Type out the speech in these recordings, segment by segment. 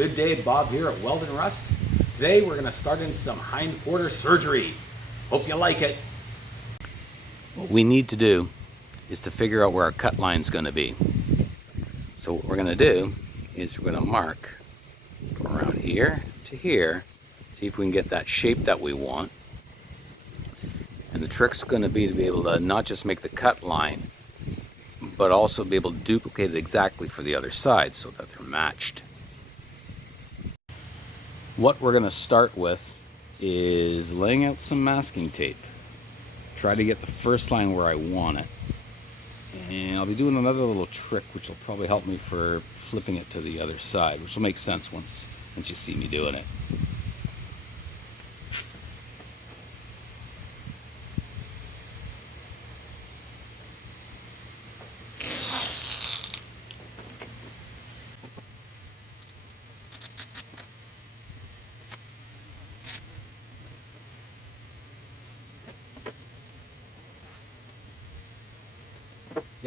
Good day, Bob here at Weld and Rust. Today we're going to start in some hindquarter surgery. Hope you like it. What we need to do is to figure out where our cut line is going to be. So what we're going to do is we're going to mark from around here to here, see if we can get that shape that we want. And the trick's going to be able to not just make the cut line, but also be able to duplicate it exactly for the other side so that they're matched. What we're going to start with is laying out some masking tape. Try to get the first line where I want it. And I'll be doing another little trick which will probably help me for flipping it to the other side, which will make sense once you see me doing it.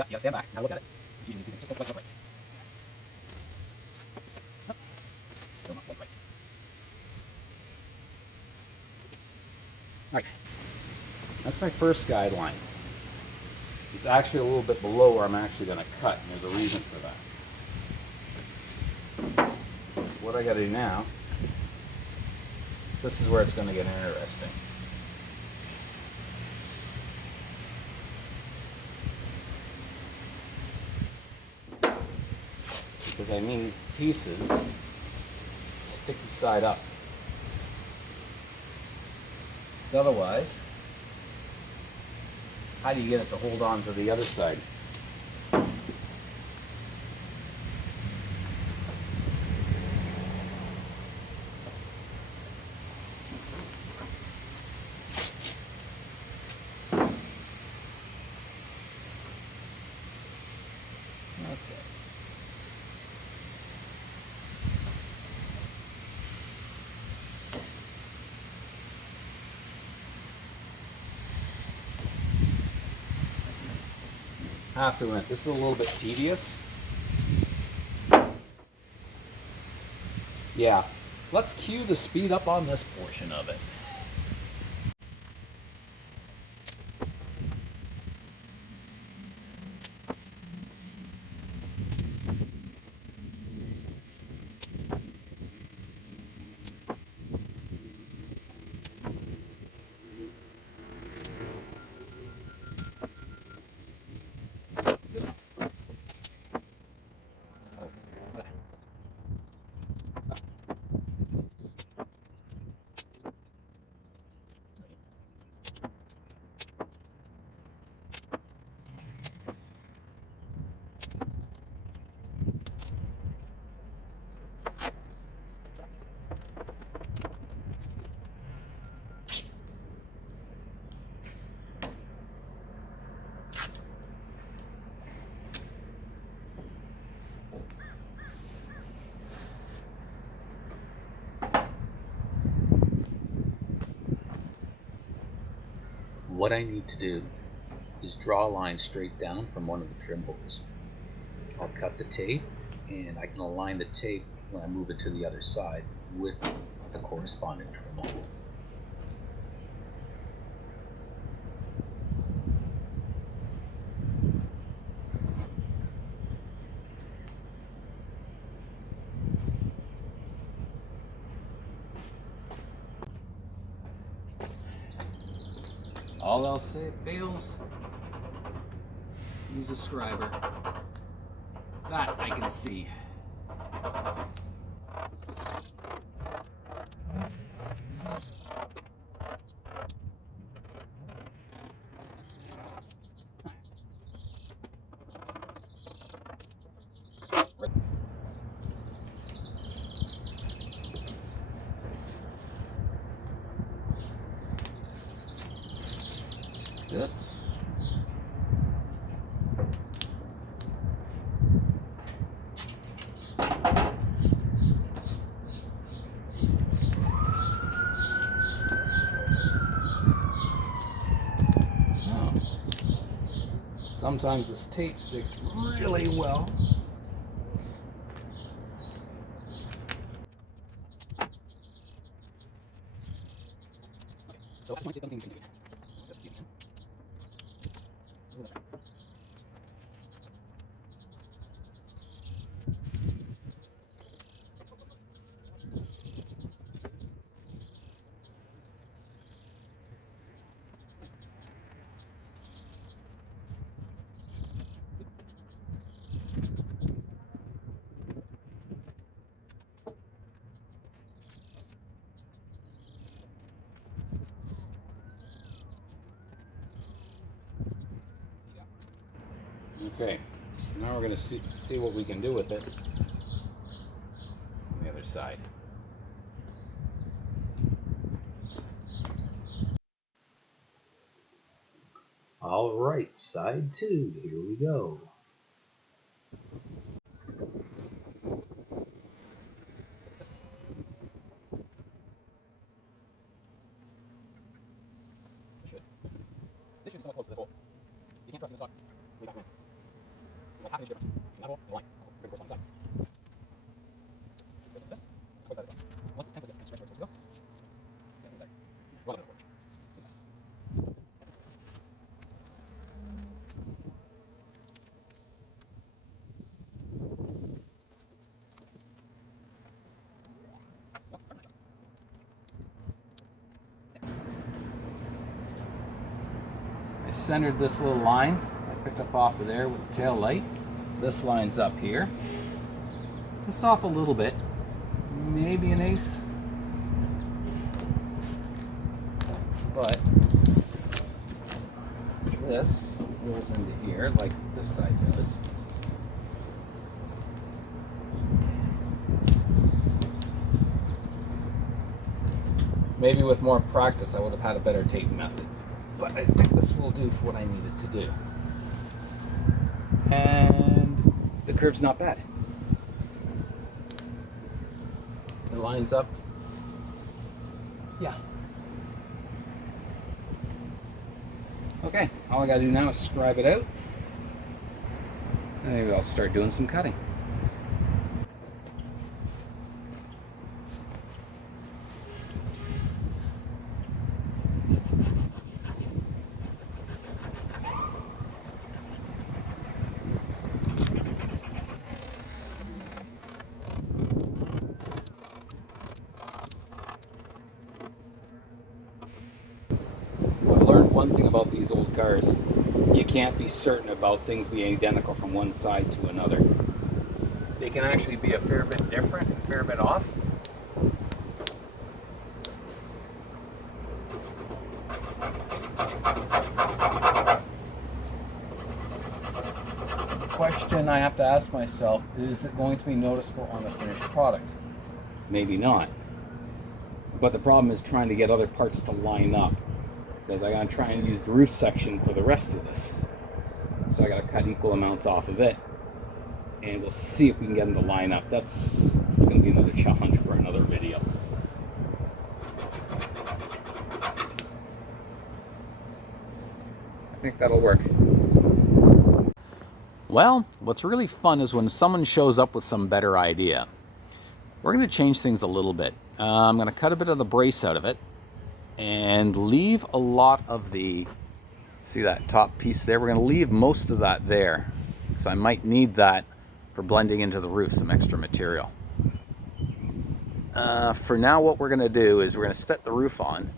Yeah, stand back. Now look at it. Just look right. Nope. Still not look right. Alright. That's my first guideline. It's actually a little bit below where I'm actually going to cut, and there's a reason for that. So what I got to do now, this is where it's going to get interesting. Because I need pieces sticky side up. Because otherwise, how do you get it to hold on to the other side? Okay. I have to admit, this is a little bit tedious. Yeah, let's cue the speed up on this portion of it. What I need to do is draw a line straight down from one of the trim holes. I'll cut the tape, and I can align the tape when I move it to the other side with the corresponding trim hole. All else fails, use a scriber. That I can see. Good. Sometimes this tape sticks really well. So at this point, it doesn't seem to be. Okay, now we're going to see what we can do with it on the other side. All right, side 2, here we go. This should be somewhat close to this hole. You can't trust in this stock way back when. There's like half an inch difference between that hole and the line. Of course on the side. Like this. Of course that is up. Once this template gets stretched where it's supposed to go, yeah, it's there. Well, I'm going to work. I centered this little line I picked up off of there with the tail light. This line's up here. It's off a little bit, maybe an eighth, but this rolls into here like this side does. Maybe with more practice I would have had a better tape method, but I think this will do for what I needed to do. And the curve's not bad. It lines up. Yeah. Okay, all I gotta do now is scribe it out. And maybe I'll start doing some cutting. One thing about these old cars, you can't be certain about things being identical from one side to another. They can actually be a fair bit different, a fair bit off. The question I have to ask myself, is it going to be noticeable on the finished product? Maybe not. But the problem is trying to get other parts to line up, because I gotta try and use the roof section for the rest of this. So I gotta cut equal amounts off of it, and we'll see if we can get them to line up. That's gonna be another challenge for another video. I think that'll work. Well, what's really fun is when someone shows up with some better idea. We're gonna change things a little bit. I'm gonna cut a bit of the brace out of it, and leave a lot of the, see that top piece there? We're going to leave most of that there, because I might need that for blending into the roof, some extra material. For now, what we're going to do is we're going to set the roof on,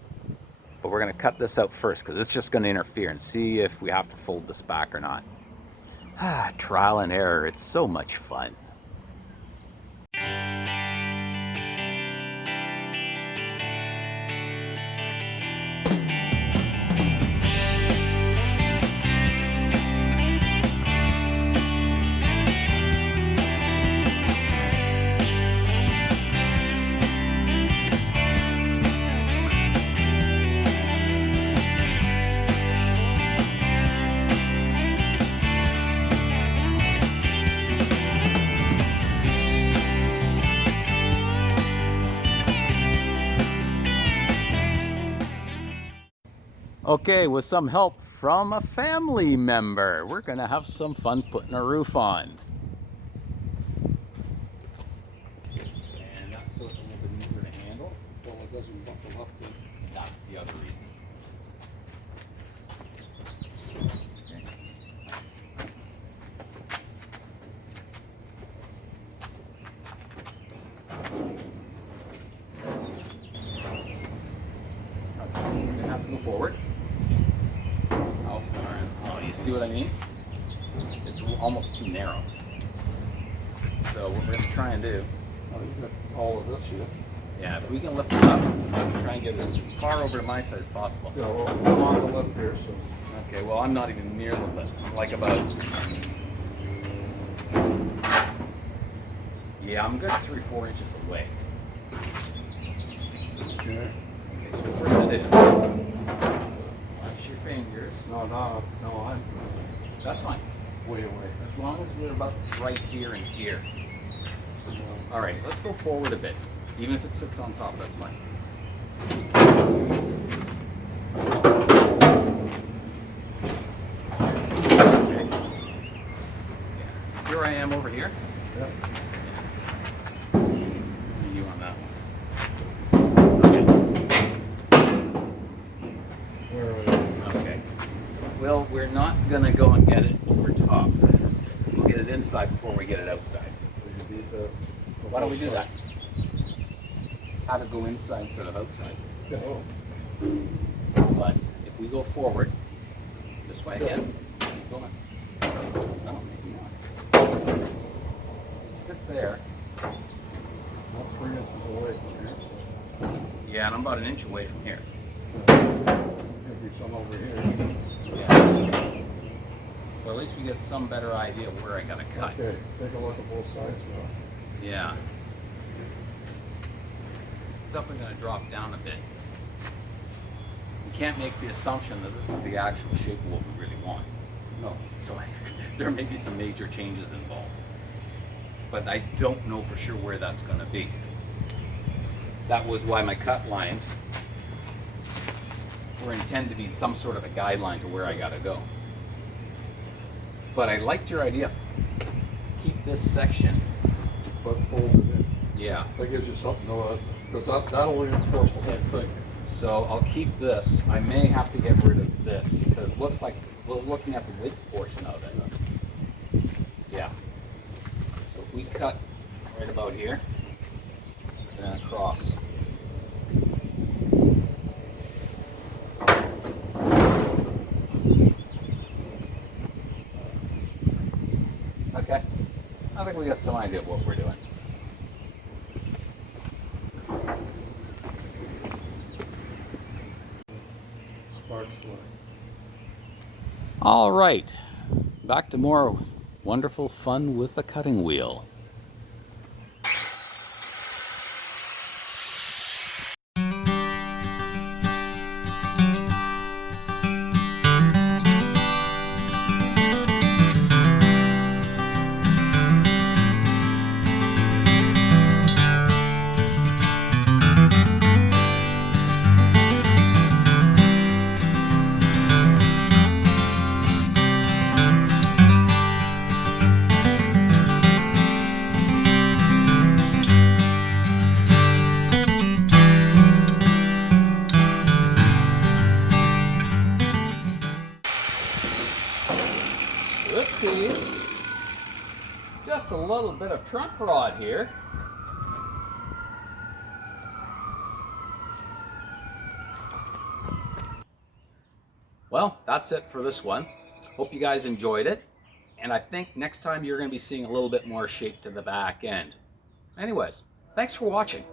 but we're going to cut this out first, because it's just going to interfere, and see if we have to fold this back or not. Trial and error, it's so much fun. Okay, with some help from a family member, we're gonna have some fun putting a roof on. And that's so it's a little bit easier to handle. Well, it doesn't buckle up. That's the other reason. forward. How far in? Oh, you see what I mean? It's almost too narrow. So what we're going to try and do, Oh, you got all of this here. yeah, if we can lift it up, try and get it as far over to my side as possible. Yeah, well, I'm on the lip here, so. Okay, well, I'm not even near the lip. I'm like about, yeah, I'm good 3-4 inches away. Okay. Okay, so what we're going to do, watch your fingers. No, I'm That's fine. way away. As long as we're about right here and here. All right, let's go forward a bit. Even if it sits on top, that's fine. Okay. Yeah. See where I am over here? Yep. You on that Where are you? one. Okay. Well, we're not gonna go and get it over top. We'll get it inside before we get it outside. You beat the Why don't we do that? Have it go inside instead of outside. Yeah, oh. But if we go forward, this way again, go on. No, maybe not. Sit there. Not 3 inches away from here, so. Yeah, and I'm about an inch away from here. Maybe some over here. Yeah. Well, at least we get some better idea of where I gotta cut. Okay, take a look at both sides now. Yeah. It's definitely gonna drop down a bit. We can't make the assumption that this is the actual shape of what we really want. No. So there may be some major changes involved. But I don't know for sure where that's gonna be. That was why my cut lines were intended to be some sort of a guideline to where I gotta go. But I liked your idea. Keep this section. But fold it in. Yeah. That gives you something to, because that'll reinforce the whole thing. So I'll keep this. I may have to get rid of this because it looks like we're looking at the width portion of it. Yeah. So if we cut right about here, then across. Okay. I think we got some idea of what we're doing. Sparks fly. All right, back to more wonderful fun with the cutting wheel. Oopsies. Just a little bit of trunk rod here. Well, that's it for this one. Hope you guys enjoyed it. And I think next time you're going to be seeing a little bit more shape to the back end. Anyways, thanks for watching.